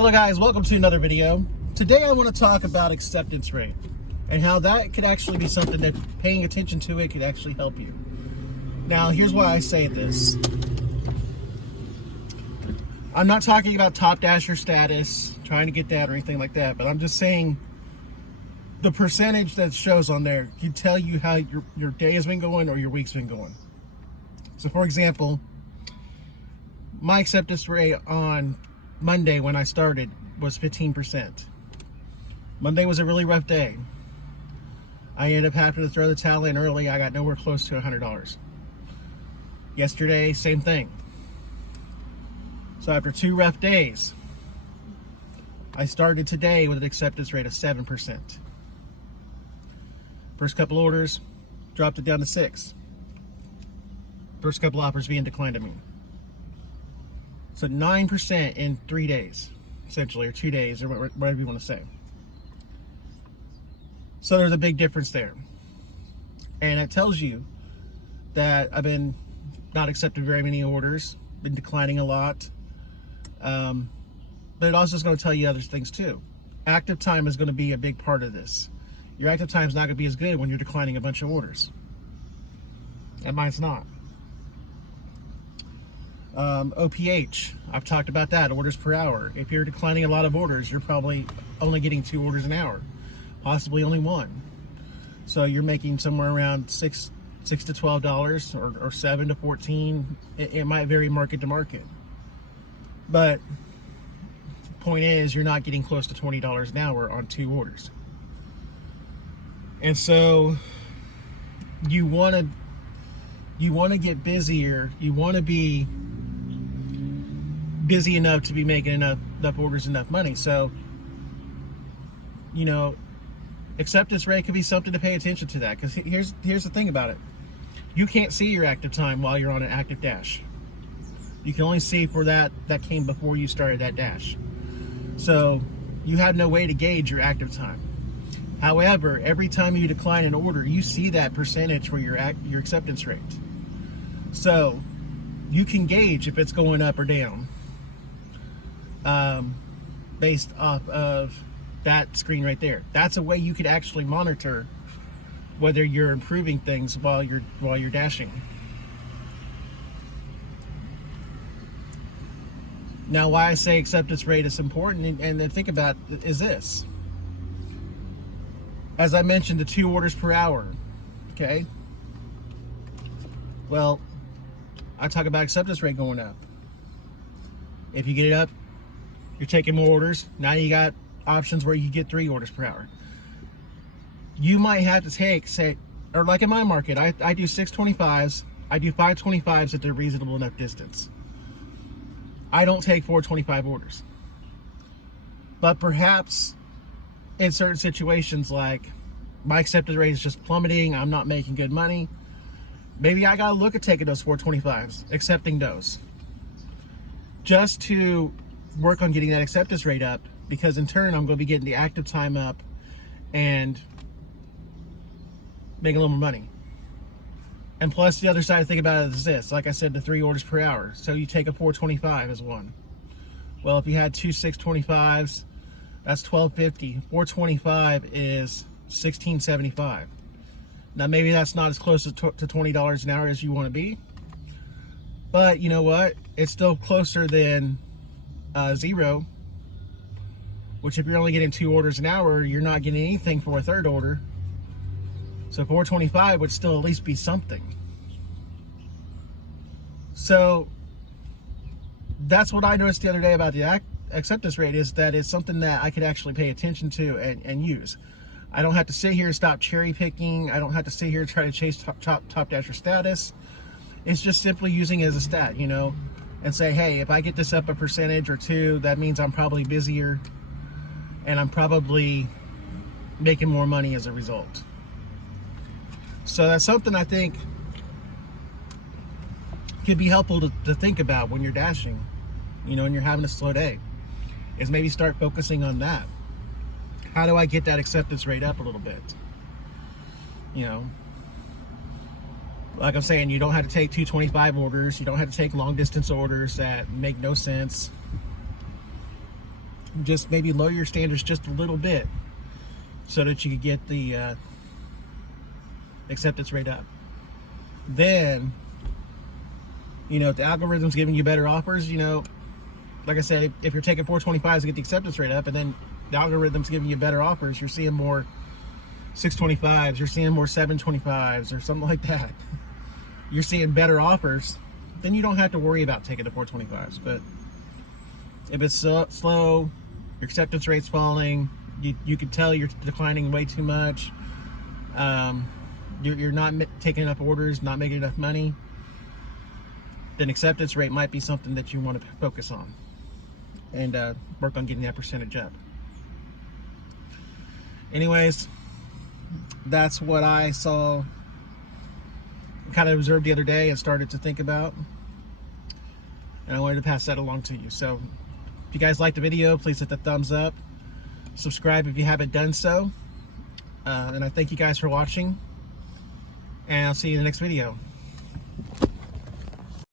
Hello guys, welcome to another video. Today I want to talk about acceptance rate and how that could actually be something that paying attention to it could actually help you. Now here's why I say this. I'm not talking about top dasher status, trying to get that or anything like that, but I'm just saying the percentage that shows on there can tell you how your day has been going or your week's been going. So for example, my acceptance rate on Monday when I started was 15%. Monday was a really rough day. I ended up having to throw the towel in early. I got nowhere close to $100. Yesterday, same thing. So after 2 rough days, I started today with an acceptance rate of 7%. First couple orders, dropped it down to 6. First couple offers being declined to me. So 9% in 3 days, essentially, or 2 days, or whatever you want to say. So there's a big difference there. And it tells you that I've been not accepting very many orders, been declining a lot. But it also is going to tell you other things too. Active time is going to be a big part of this. Your active time is not going to be as good when you're declining a bunch of orders. And mine's not. OPH, I've talked about that, orders per hour. If you're declining a lot of orders, you're probably only getting 2 orders an hour, possibly only 1. So you're making somewhere around $6 to $12 or 7 to 14. It might vary market to market. But the point is, you're not getting close to $20 an hour on 2 orders. And so you want to get busier. You want to be busy enough to be making enough orders, enough money. So, you know, acceptance rate could be something to pay attention to that. Because here's the thing about it. You can't see your active time while you're on an active dash. You can only see for that came before you started that dash. So you have no way to gauge your active time. However, every time you decline an order, you see that percentage for your acceptance rate. So you can gauge if it's going up or down based off of that screen right there. That's a way you could actually monitor whether you're improving things while you're dashing. Now, why I say acceptance rate is important and then think about is this. As I mentioned, the 2 orders per hour, okay? Well, I talk about acceptance rate going up. If you get it up, you're taking more orders. Now you got options where you get 3 orders per hour. You might have to take, say, or like in my market, I do 625s. I do 525s at the reasonable enough distance. I don't take 425 orders. But perhaps in certain situations, like my acceptance rate is just plummeting, I'm not making good money, maybe I gotta look at taking those 425s, accepting those, just to work on getting that acceptance rate up, because in turn I'm going to be getting the active time up and making a little more money. And plus the other side to think about it is this, like I said, the 3 orders per hour. So you take a 425 as one. Well, if you had 2 625s, that's $12.50. 425 is $16.75. Now maybe that's not as close to $20 an hour as you want to be, but you know what? It's still closer than 0. Which if you're only getting 2 orders an hour, you're not getting anything for a 3rd order. So 425 would still at least be something. So that's what I noticed the other day about the acceptance rate, is that it's something that I could actually pay attention to and use. I don't have to sit here and stop cherry picking. I don't have to sit here and try to chase top dasher status. It's just simply using it as a stat, you know, and say, hey, if I get this up a percentage or 2, that means I'm probably busier and I'm probably making more money as a result. So that's something I think could be helpful to think about when you're dashing, you know, and you're having a slow day, is maybe start focusing on that. How do I get that acceptance rate up a little bit? You know, like I'm saying, you don't have to take 225 orders. You don't have to take long distance orders that make no sense. just maybe lower your standards just a little bit so that you could get the acceptance rate up. Then, if the algorithm's giving you better offers, like I said, if you're taking 425s to get the acceptance rate up, and then the algorithm's giving you better offers, you're seeing more 625s, you're seeing more 725s or something like that. You're seeing better offers, then you don't have to worry about taking the 425s. But if it's slow, your acceptance rate's falling, you can tell you're declining way too much, you're not taking enough orders, not making enough money, then acceptance rate might be something that you want to focus on and work on getting that percentage up. Anyways, that's what I saw, kind of observed the other day and started to think about, and I wanted to pass that along to you. So if you guys liked the video, please hit the thumbs up, subscribe if you haven't done so, and I thank you guys for watching, and I'll see you in the next video.